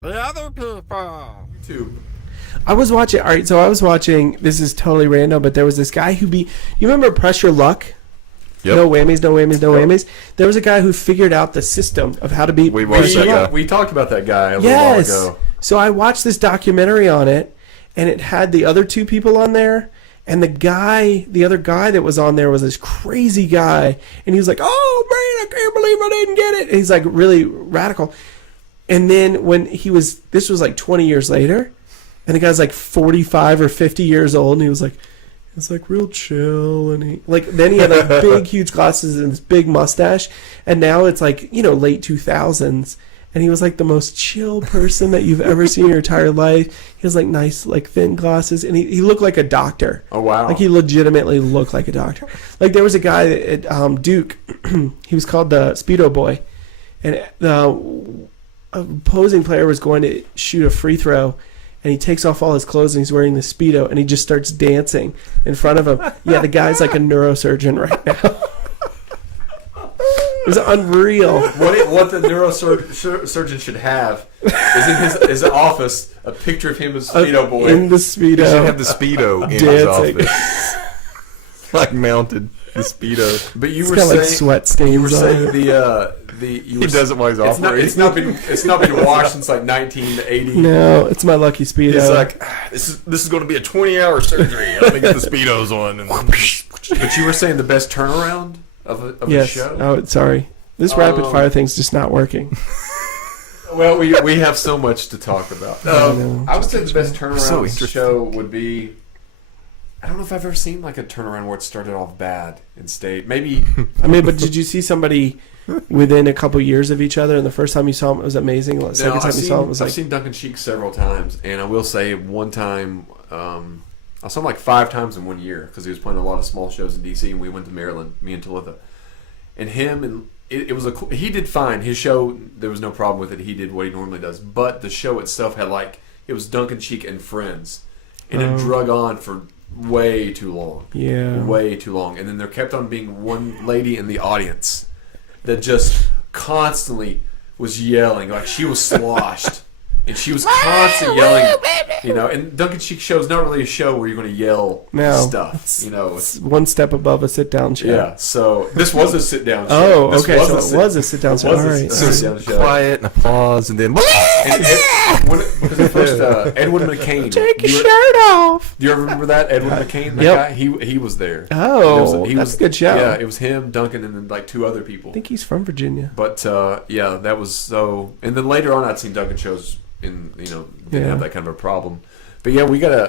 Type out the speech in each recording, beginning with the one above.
The other people. YouTube. I was watching. All right, so I was watching. This is totally random, but there was this guy who beat. You remember Press Your Luck? Yep. No whammies, no whammies, no Yep. whammies. There was a guy who figured out the system of how to beat. We watched Press Your that guy. Luck. We talked about that guy a little Yes. while ago. So I watched this documentary on it, and it had the other two people on there. And the other guy that was on there was this crazy guy, and he was like, "Oh man, I can't believe I didn't get it." And he's like really radical. And then this was like 20 years later, and the guy's like 45 or 50 years old, and he was like, it's like real chill, and then he had like big, huge glasses and this big mustache, and now it's like late 2000s. And he was like the most chill person that you've ever seen in your entire life. He has like nice, like thin glasses, and he looked like a doctor. Oh wow! Like he legitimately looked like a doctor. Like there was a guy at Duke. He was called the Speedo Boy, and the opposing player was going to shoot a free throw, and he takes off all his clothes and he's wearing the Speedo, and he just starts dancing in front of him. Yeah, the guy's like a neurosurgeon right now. It was unreal. What the neurosurgeon should have is in his office a picture of him as Speedo Boy. In the You should Speedo. have the Speedo in his Dancing. office. Like mounted. The Speedo. But you It's were got saying like sweat stains you were on saying it. you He does it while he's operating. it's not been washed since like 1980. No, it's my lucky Speedo. He's like, this is going to be a 20-hour surgery. Let me get the Speedos on. And But you were saying the best turnaround of a yes. show. Oh, sorry. This rapid fire thing's just not working. Well, we have so much to talk about. know. I would say the best So turnaround interesting. show would be. I don't know if I've ever seen like a turnaround where it started off bad and stayed. Maybe I mean, but did you see somebody within a couple years of each other, and the first time you saw him, it was amazing. The second time you saw him, it was I've like, seen Duncan Sheik several times, and I will say one time I saw him like 5 times in 1 year because he was playing a lot of small shows in DC, and we went to Maryland, me and Talitha, and him and. It was he did fine. His show, there was no problem with it. He did what he normally does. But the show itself had it was Duncan Sheik and friends. And it drug on for way too long. yeah. Way too long. And then there kept on being one lady in the audience that just constantly was yelling. Like she was sloshed. And she was constantly yelling. And Duncan Sheik's show is not really a show where you're going to yell stuff. It's one step above a sit-down show. Yeah, so this was a sit-down show. Oh, This okay, so a it was a sit-down show. was All a right. sit-down show. quiet and applause, and then Because at first, Edwin McCain. Take your do you, shirt off. do you remember that? Edwin McCain, that Yep. guy? He was there. Oh, He that's a good show. Yeah, it was him, Duncan, and then like 2 other people. I think he's from Virginia. But yeah, that was so. And then later on, I'd seen Duncan shows didn't have that kind of a problem. But yeah,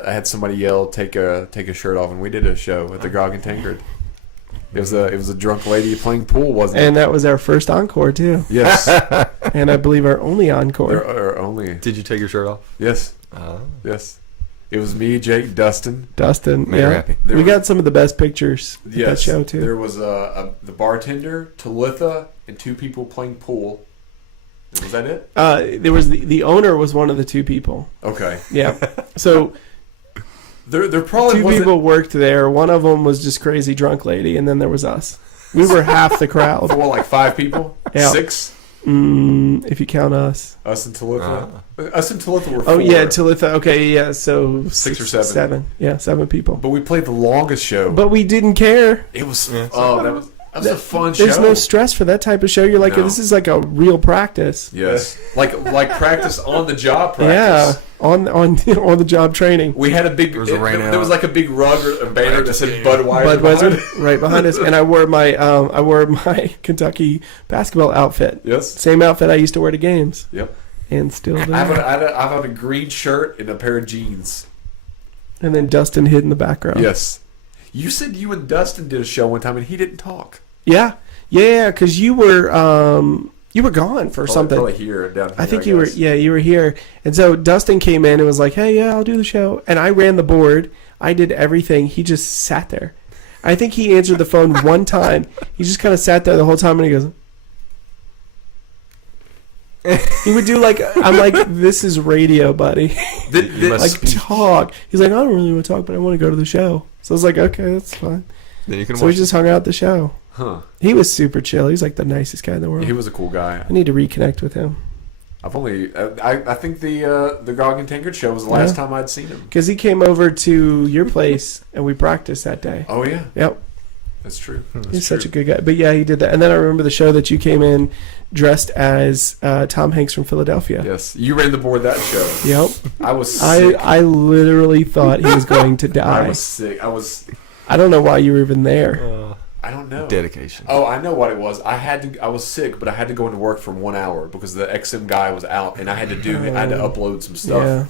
I had somebody yell, take a shirt off, and we did a show at the Grog and Tankard. It was a drunk lady playing pool, wasn't it? And that was our first encore, too. Yes. And I believe our only encore. There are only did you take your shirt off? yes. Yes. It was me, Jake, Dustin. Dustin, Made her yeah. happy. There We was- got some of the best pictures at that Yes. show, too. There was the bartender, Talitha, and 2 people playing pool. Was that it? There was the owner was one of the 2 people. Okay. Yeah. So There probably 2 wasn't. people worked there. One of them was just crazy drunk lady, and then there was us. We were half the crowd. What, like 5 people? Yeah. 6? If you count us. Us and Talitha. Us and Talitha were 4. Oh yeah, Talitha. Okay, yeah. So 6 or 7. 7. Yeah, 7 people. But we played the longest show. But we didn't care. It was that was a fun show. There's no stress for that type of show. You're like, No. this is like a real practice. Yes. Like practice on the job Yeah, practice. on the job training. We had a big. There was a rain there was out. like a big rug or a banner that said Budweiser. Budweiser right behind us, and I wore my Kentucky basketball outfit. Yes. Same outfit I used to wear to games, Yep. and still do. I have a green shirt and a pair of jeans. And then Dustin hid in the background. Yes. You said you and Dustin did a show one time and he didn't talk. Yeah, because you were gone for something. Probably here down here. I think you were. Yeah, you were here, and so Dustin came in and was like, "Hey, yeah, I'll do the show." And I ran the board. I did everything. He just sat there. I think he answered the phone one time. He just kind of sat there the whole time, and he goes. He would do like, I'm like, this is radio, buddy. Like talk. He's like, I don't really want to talk, but I want to go to the show. So I was like, okay, that's fine. Then you can So we watch. just hung out at the show. Huh. He was super chill. He's like the nicest guy in the world. He was a cool guy. I need to reconnect with him. I think the Gog and Tankard show was the last time I'd seen him. Because he came over to your place and we practiced that day. Oh yeah, Yep. that's true. He's such a good guy. But yeah, he did that. And then I remember the show that you came in dressed as Tom Hanks from Philadelphia. Yes, you ran the board that show. Yep. I was sick. I literally thought he was going to die. I was sick. I don't know why you were even there. I don't know. Dedication. Oh, I know what it was. I was sick, but I had to go into work for 1 hour because the XM guy was out, and I had to upload some stuff. Yeah.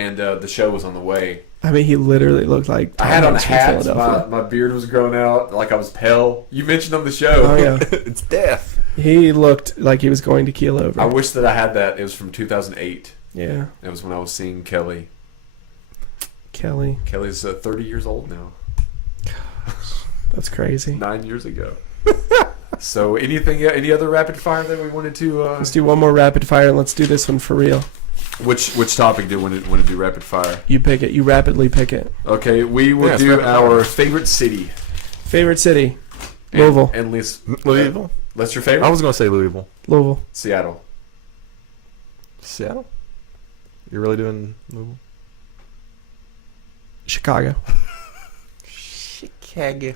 And the show was on the way. I mean, he literally looked like Tom I had on a Hanks from hat. Philadelphia. My beard was growing out. Like I was pale. You mentioned on the show. Oh yeah. It's death. He looked like he was going to keel over. I wish that I had that. It was from 2008. Yeah. It was when I was seeing Kelly. Kelly. Kelly's 30 years old now. That's crazy. 9 years ago. So any other rapid fire that we wanted to? Let's do one more rapid fire and let's do this one for real. Which topic do you want to do rapid fire? You pick it. You rapidly pick it. Okay, we will Yes, do rapid our fire. favorite city. Favorite city? And- Louisville. And least Louisville. That's your favorite? I was gonna say Louisville. Louisville. Seattle. Seattle. You're really doing Louisville? Chicago. Chicago.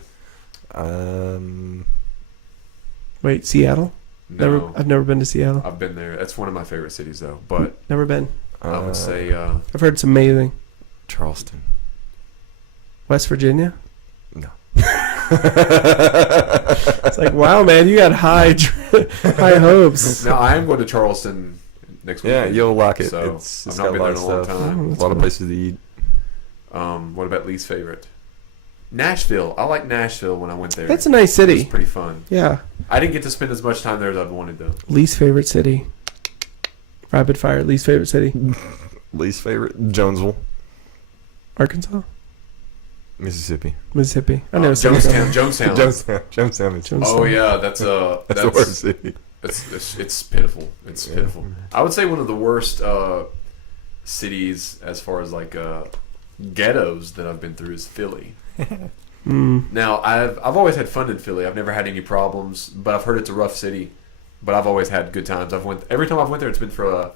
Wait, Seattle? No, I've never been to Seattle. I've been there. That's one of my favorite cities, though. But Never been. I would say I've heard it's amazing. Charleston. West Virginia? No. It's like, wow, man, you got high hopes. no, I am going to Charleston next week. Yeah, you'll like it. So It's I've got not been a there lot in a long of stuff. time. Oh, A that's lot of cool. places to eat. What about least favorite? Nashville. I like Nashville when I went there. That's a nice It was city. pretty fun. Yeah. I didn't get to spend as much time there as I've wanted though. Least favorite city? Rapid fire. Least favorite city? Least favorite? Jonesville, Arkansas? Mississippi. Mississippi. I never seen Jonestown. it. Jonestown. Jonestown is Jonestown. Oh yeah, that's that's the worst city. It's pitiful. It's pitiful. I would say one of the worst cities as far as like ghettos that I've been through is Philly. Mm. Now I've always had fun in Philly. I've never had any problems, but I've heard it's a rough city. But I've always had good times. Every time I've went there, it's been for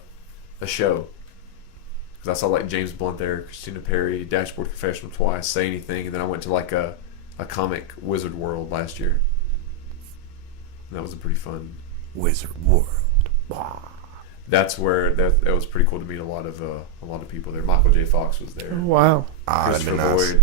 a show. Because I saw like James Blunt there, Christina Perri, Dashboard Confessional twice, Say Anything, and then I went to like a comic Wizard World last year. And that was a pretty fun Wizard World. That's where that was pretty cool to meet a lot of people there. Michael J. Fox was there. Wow. I'd Christopher been nice. Lloyd.